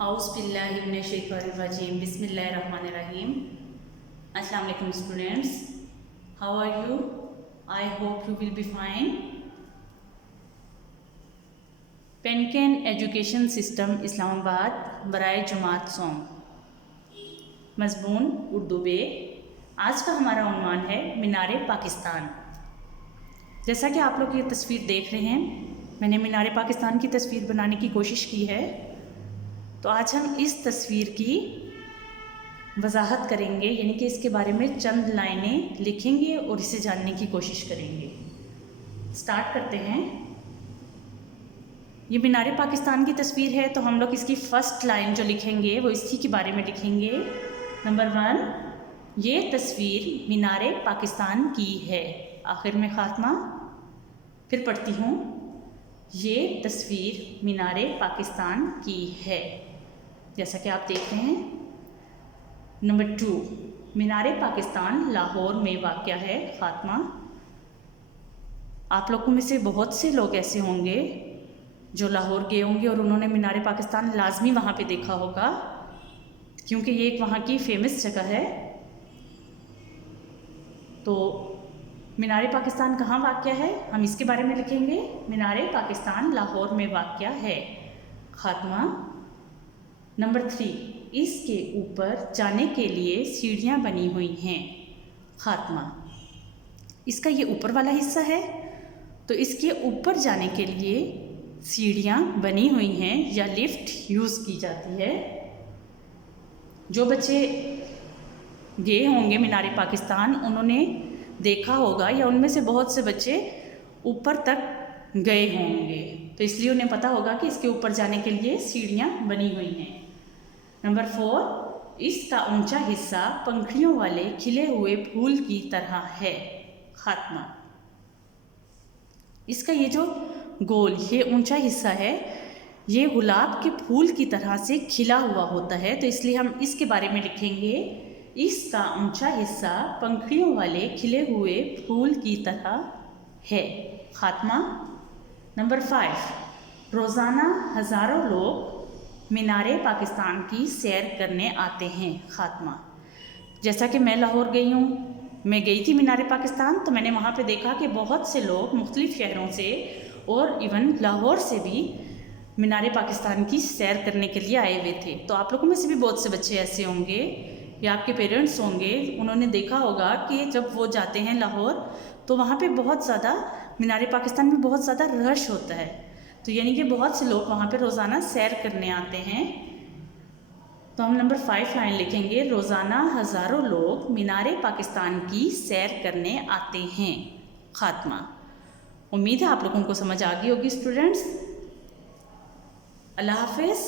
Auzubillahiminash-shaytanir-rajim. Bismillahir-rahmanir-rahim. Assalamu alaikum students. How are you? I hope you will be fine. पेनकेन education system Islamabad बराए जमात song मज़मून Urdu बे। आज का हमारा उन्वान है मीनारे पाकिस्तान। जैसा कि आप लोग ये तस्वीर देख रहे हैं, मैंने मीनारे पाकिस्तान की तस्वीर बनाने की कोशिश की है। तो आज हम इस तस्वीर की वजाहत करेंगे, यानी कि इसके बारे में चंद लाइनें लिखेंगे और इसे जानने की कोशिश करेंगे। स्टार्ट करते हैं। ये मीनारे पाकिस्तान की तस्वीर है, तो हम लोग इसकी फ़र्स्ट लाइन जो लिखेंगे वो इसी के बारे में लिखेंगे। नंबर 1, ये तस्वीर मीनारे पाकिस्तान की है। आखिर में ख़ात्मा। फिर पढ़ती हूँ, ये तस्वीर मीनारे पाकिस्तान की है, जैसा कि आप देख रहे हैं। नंबर 2, मीनारे पाकिस्तान लाहौर में वाक़या है। ख़ात्मा। आप लोगों में से बहुत से लोग ऐसे होंगे जो लाहौर गए होंगे और उन्होंने मीनारे पाकिस्तान लाजमी वहाँ पे देखा होगा, क्योंकि ये एक वहाँ की फेमस जगह है। तो मीनारे पाकिस्तान कहाँ वाक़या है, हम इसके बारे में लिखेंगे। मीनारे पाकिस्तान लाहौर में वाक़या है। ख़ात्मा। नंबर 3, इसके ऊपर जाने के लिए सीढ़ियाँ बनी हुई हैं। ख़ात्मा। इसका ये ऊपर वाला हिस्सा है, तो इसके ऊपर जाने के लिए सीढ़ियाँ बनी हुई हैं या लिफ्ट यूज़ की जाती है। जो बच्चे गए होंगे मीनारे पाकिस्तान, उन्होंने देखा होगा या उनमें से बहुत से बच्चे ऊपर तक गए होंगे, तो इसलिए उन्हें पता होगा कि इसके ऊपर जाने के लिए सीढ़ियाँ बनी हुई हैं। नंबर 4, इसका ऊंचा हिस्सा पंखुड़ियों वाले खिले हुए फूल की तरह है। ख़ात्मा। इसका ये जो गोल, ये ऊंचा हिस्सा है, ये गुलाब के फूल की तरह से खिला हुआ होता है, तो इसलिए हम इसके बारे में लिखेंगे। इसका ऊंचा हिस्सा पंखुड़ियों वाले खिले हुए फूल की तरह है। ख़ात्मा। नंबर 5, रोज़ाना हज़ारों लोग मीनारे पाकिस्तान की सैर करने आते हैं। ख़ात्मा। जैसा कि मैं लाहौर गई हूँ, मैं गई थी मीनारे पाकिस्तान, तो मैंने वहाँ पे देखा कि बहुत से लोग मुख्तलिफ़ शहरों से और इवन लाहौर से भी मीनारे पाकिस्तान की सैर करने के लिए आए हुए थे। तो आप लोगों में से भी बहुत से बच्चे ऐसे होंगे या आपके पेरेंट्स होंगे, उन्होंने देखा होगा कि जब वो जाते हैं लाहौर, तो वहाँ पे बहुत ज़्यादा मीनारे पाकिस्तान में बहुत ज़्यादा रश होता है। तो यानी कि बहुत से लोग वहाँ पे रोज़ाना सैर करने आते हैं। तो हम नंबर 5 लाइन लिखेंगे, रोज़ाना हज़ारों लोग मीनारे पाकिस्तान की सैर करने आते हैं। ख़ात्मा। उम्मीद है आप लोगों को समझ आ गई होगी स्टूडेंट्स। अल्लाह हाफ़िज़।